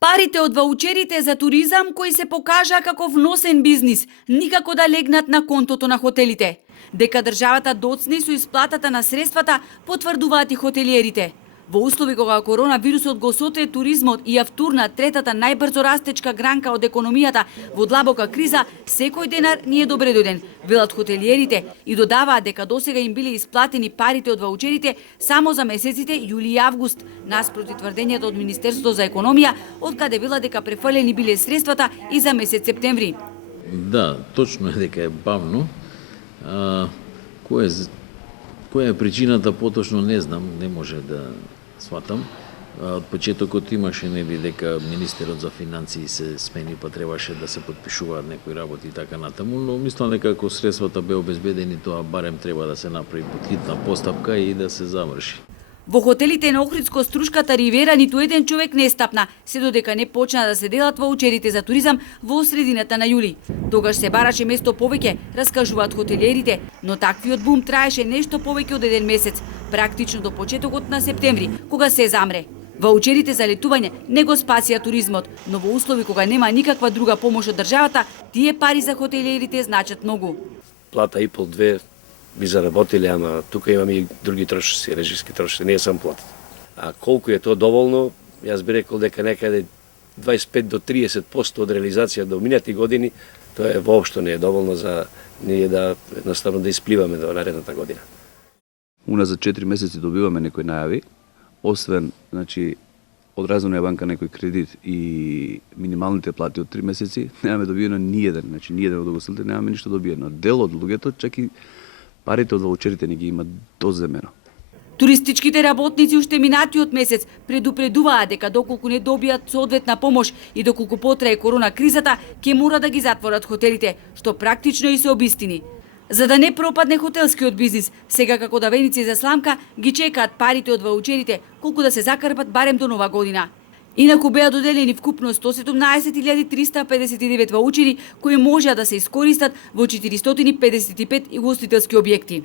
Парите од ваучерите за туризам кои се покажаа како вносен бизнис, никако да легнат на контото на хотелите. Дека државата доцни со исплатата на средствата, потврдуваат и хотелиерите. Во услови кога коронавирусот го сотре туризмот и ја втурна третата најбрзо растечка гранка од економијата во длабока криза, секој денар ни е добре дојден, велат хотелиерите и додаваат дека досега им биле исплатени парите од ваучерите само за месеците јули и август, наспроти тврдењето од Министерството за економија, од каде вела дека префрлени биле средствата и за месец септември. Да, точно е дека е бавно. Која е причината, поточно не знам, не може да сватам. Од почетокот имаше нели дека министерот за финансии се смени, па требаше да се подпишуваат некои работи и така натаму, но мислам дека ако средствата беа обезбедени, тоа барем треба да се направи под хитна постапка и да се заврши. Во хотелите на Охридско-Струшката ривера ниту еден човек не стапна, се додека не почна да се делат ваучерите за туризам во средината на јули. Тогаш се бараше место повеќе, раскажуваат хотелиерите, но таквиот бум траеше нешто повеќе од еден месец, практично до почетокот на септември, кога се замре. Ваучерите за летување не го спасија туризмот, но во услови кога нема никаква друга помош од државата, тие пари за хотелиерите значат многу. Плата и пол две би заработиле, ама тука имаме и други трошоци, режиски трошоци, не е сам платата. А колку е тоа доволно, јас би рекол дека некаде 25 до 30% од реализација до минати години, тоа е воопшто не е доволно за ние да едноставно да испливаме до наредната година. Уназад 4 месеци добиваме некои најави, освен од Развојна банка некој кредит и минималните плати од 3 месеци, немаме добиено ниеден, ниеден од угостителите немаме ништо добиено. Дел од луѓето чак и парите од ваучерите не ги има доземено. Туристичките работници уште минатиот месец предупредуваат дека доколку не добијат соодветна помош и доколку потрае корона кризата, ќе мора да ги затворат хотелите, што практично и се обистини. За да не пропадне хотелскиот бизнис, сега како давеници за сламка ги чекаат парите од ваучерите, колку да се закрпат барем до нова година. Инаку беа доделени вкупно 117.359 ваучери кои можеа да се искористат во 455 угостителски објекти.